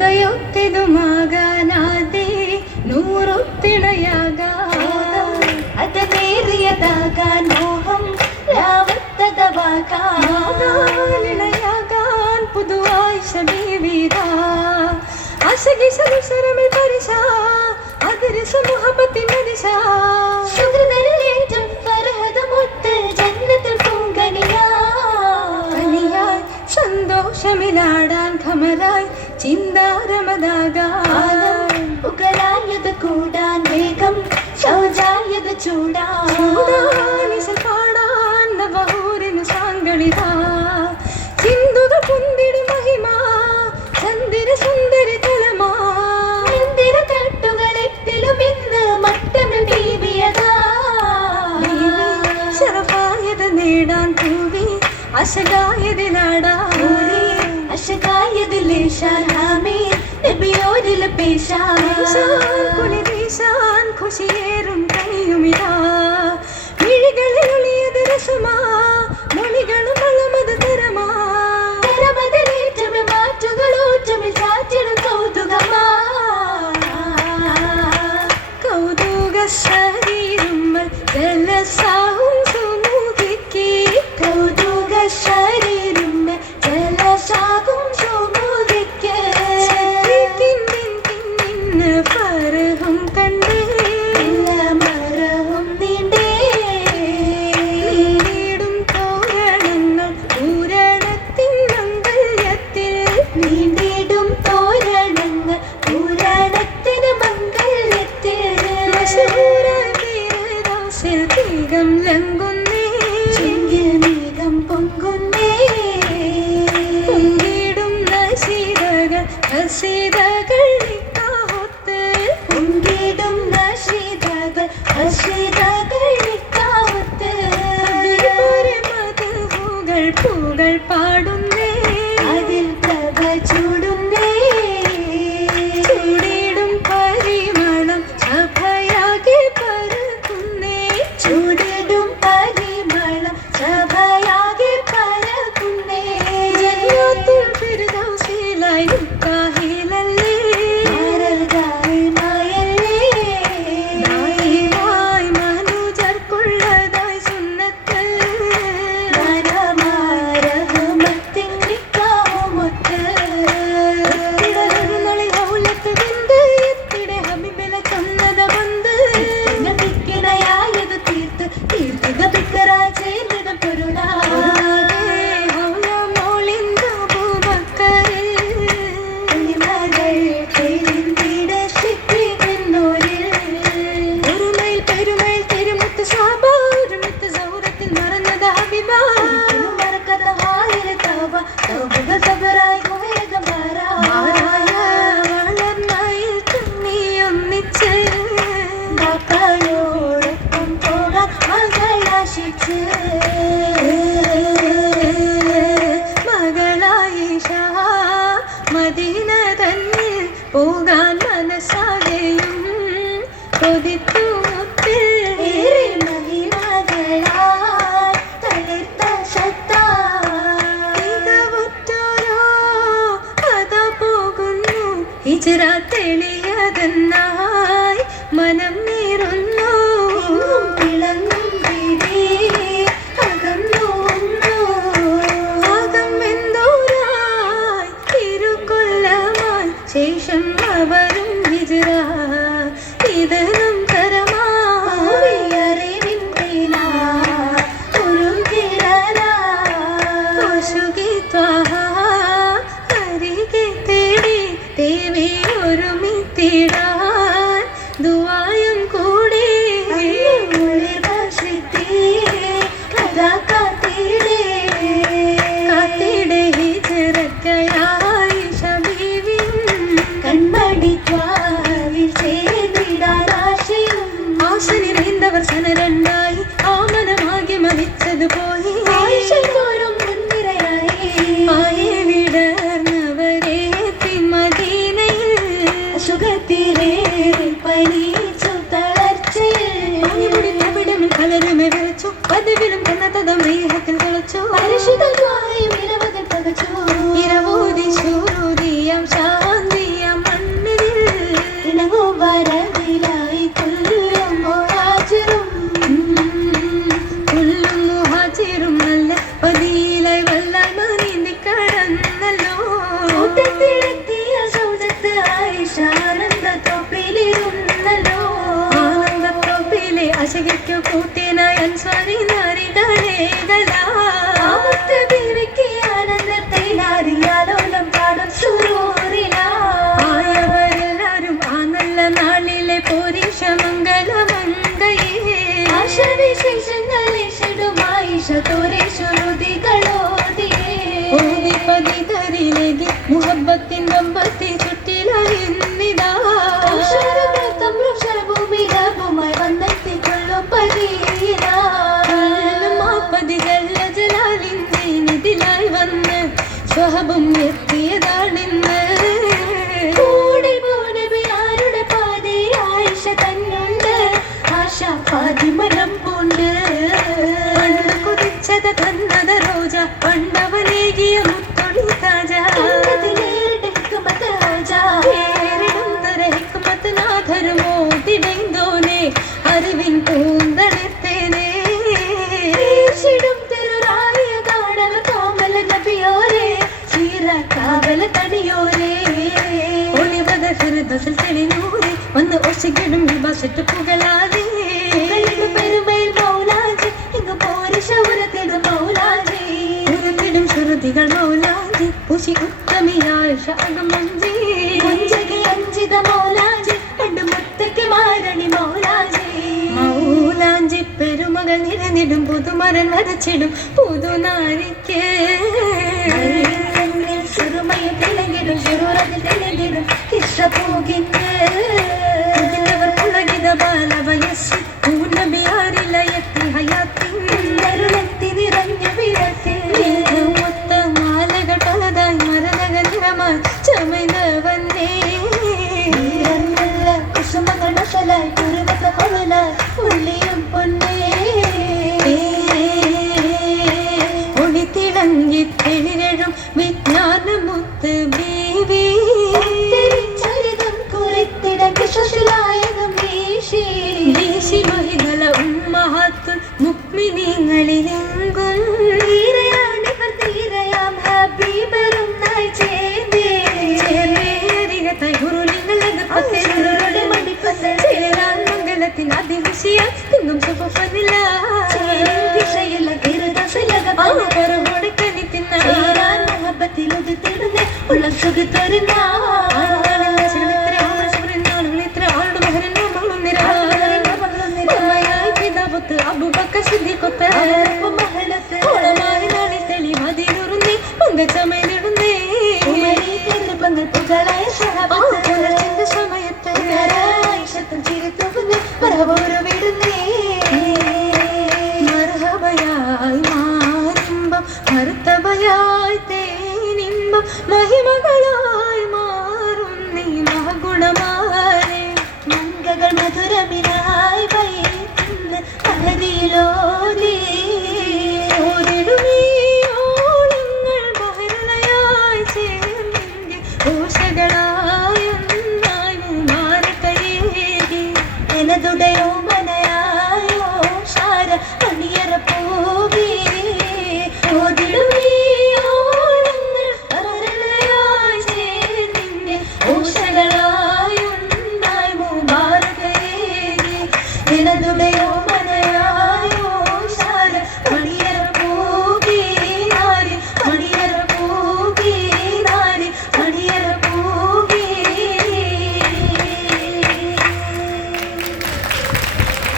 ഒത്തയൊത്തിതുമാകാനാതെ നൂറൊത്തിണയാകാം അതനേറിയതാകാൻ മോഹം ലാവത്തതവാകാൻ പുതുവായി ശബീവിതാ ആശകി സരസരമിൽ പരിശ അതിരസ മുഹബത്തി മരിശ ശുക്രനല്ലേറ്റം ഫർഹദമൊത്ത് ജന്നത്തിൽ പൂങ്കനിയായി സന്തോഷമിലാടാൻ ഖമറായി ചിന്താരമതാകാൻ ഉകരായത് കൂടാൻ വേഗം ശൗചായത് ചൂടാനിസ പാടാൻ നവഹൂരിന് സാങ്കളിതാ ചിന്തുക പുന്തിടി മഹിമ ചന്ദിര സുന്ദരി തലമാ മന്ദിര തട്ടുകളെത്തിലും ഇന്ന് മട്ടന് ബീവിയതാ ശറഫായത് നേടാൻ പൂവി അശകായതിലാടാൻ അശകായതിലേശാമേ നബിയോരിൽ പേശാൻ ഖുഷിയേറും കനിയുമിതാ മിഴികളിൽ ഒളിയത് രസമാ മൊഴികളും വളമത് തരമാ തരമതിലേറ്റമേ മാറ്റുകളോറ്റമേ ചാറ്റിടും കൗതുകമാ കൗതുക ശരീരമ്മൽ ജലസാഹും സുമുഖിക്ക് കൗതുക ശരീരമ്മൽ ജലസാഹും സുമുഖിക്ക് ഫർഹും കണ്ടേ മരവും നീണ്ടേ നീണ്ടിടും തോരണങ്ങൾ പൂരണത്തിൻ മംഗല്യത്തിൽ നീണ്ടിടും തോരണങ്ങൾ പൂരണത്തിന് മംഗല്യത്തിൽ തീകം ലംഘുന്നേ ചെങ്കിൽ മേഘം പൊങ്കുന്നേ പൊങ്കിടും നശീതകൾ ഹസീതകൾ പൂകൾ പാടുന്നേ അതിൽ പ്രഭ ചൂടുന്നേ ചൂടിടും പരിമളം സഭയാകെ പരക്കുന്നേ ചൂടിടും പരിമളം സഭയാകെ പരക്കുന്നേ ജന്നത്തുൽ ഫിർദൗസിലായി നിക്കാഹിലല്ലേ മദീന തന്നിൽ പോകാൻ മനസ്സാകെയും കൊതിത്തു ഹിജ്റ തെളിയതെന്നായി മനം നീറുന്നു ഇളങ്ങും അകന്നു അകമെന്തോരായി തിരുക്കൊല്ലമായി ശേഷം അവരും ഹിജ്റ ഇതനും ഒരുമിത്തിടാൻ ദുആയും കൂടി കാത്തിടെ ഹിജ്റക്കയായി ശബീവിൻ കൺമടി ത്വാവിൽ ചേർന്നിടാനാശയും ആശ നിറയുന്നവർ സനരണ്ടായി ആമനമാകെ മരിച്ചത് പോയി ആയിഷോരും മുൻനിരയായി ആയെ വിടർന്നവരെ സുഖത്തിരേ പരീച്ചു തളർച്ചയിൽ കലരുമെ വിളിച്ചു പതിവിലും കന്നതമേഹത്തിൽ തിളച്ചു പരിശുദ്ധ ഇരവൂതി ശൂരൂതിയം ശാന്തി കൂട്ടിനായി അൻസ്വാരി നാരികളേകളാ ബീവിക്ക് ആനന്ദത്തെ നാരിയാലോലം പാടും സുരൂരിലാ ആയവരെല്ലാരും ആ നല്ല നാളിലെ പോരീഷ മംഗളമംഗയേ ആശവിശേഷങ്ങൾ ഇഷിടുമായിഷ തോരെ ശ്രുതികളോതിയേ ഓതി പതിതരിലേക്ക് മുഹബത്തിൻ ബമ്പത്തി ചുറ്റിലായിന്നിതാ അക്ഷരവ്രതം വൃക്ഷഭൂമിരവുമായി വന്നെത്തിക്കൊള്ളും പതിയിലാ മാപ്പതികൾ ജലാലിന്റെ നിതിലായി വന്ന് സ്വഹബും എത്തിയതാണിന്ന് കൂടി പോണബി ആരുടെ പാതി ആയിഷ തന്നുണ്ട് ആശ ഫാതിമനം പൂണ്ട് പണ്ട് കുതിച്ചത് തന്നത് റോജ പണ്ടവലേകിയ മുത്തൊളി താജ നാഥരുമോതിടൈന്തോനെ അറിവിൻ പൂന്തളിർത്തേനേ തിരുറായ കാണവ കോമല നബിയോരേ ചീറക്കാവല തടിയോരേ ഒളിവത ഹൃദസിൽ തെളിനൂരെ വന്ന് ഒശകിടും വിഭാസിട്ട് പുകളാതെ പെരുമയിൽ മൗലാജി ഇങ്ങ് പോരി ശൗരത്തിടും മൗലാജി ഉരുത്തിടും ശ്രുതികൾ മൗലാജി ഉശി ഉത്തമിയായ ഷാഗമഞ്ചി മഞ്ചകി അഞ്ചിത മൗലാജി കണ്ടു മുത്തയ്ക്ക് മാരണി മൗലാജി മൗലാഞ്ചി പെരുമകൾ നിരനിടും പുതുമരൻ വരച്ചിടും പുതുനാരിക്ക് ചെറുമയും തിളങ്ങിടും ചെറുറതിൽ തെളിഞ്ഞിടും ഇഷ്ടപൂകിക്ക് ഇതിലവർ പുളകിത ബാലവയസ്സിൽ പൂർണ്ണബിയാറിലയത്തി ഹയാത്തിൻ നരുളെത്തി നിറഞ്ഞു വിരത്തിൽ മൊത്ത മാലകൾ പലതായി മരതക നിറമായി ചമൈനവന്നേ കുസുമകൾ മസലായി കുറുവത്ത കൊളലായി ഉള്ളിയും പൊന്നേ ഒളി തിളങ്ങി തെളിരഴും വിജ്ഞാനമുത്ത് ബീവി ചരിതം കുറിത്തിട വിശ്വസിലായകം വീശി വീശി മഹികള ഉമ്മഹത്തുൽ മുഅ്മിനീങ്ങളിലെങ്കും തീരയാണിവർ തീരയാം ഹബീബരും നായി ചേർന്നേ ചേർന്നേരികത്തായി ഗുരുലിങ്ങളകപ്പത്തെ ഗുരുരുടെ മടിപ്പത്തെ ചേരാൻ മംഗളത്തിൻ അതിവിഷയം തിങ്ങും സുഫനില്ല വിഷയില്ല കരുതസിലകപ്പറവോടെ കനിത്തിന്ന ചേരാൻ മുഹബത്തിലുതിത്തിടുന്നേ ഉള്ള സുഖ തരുന്ന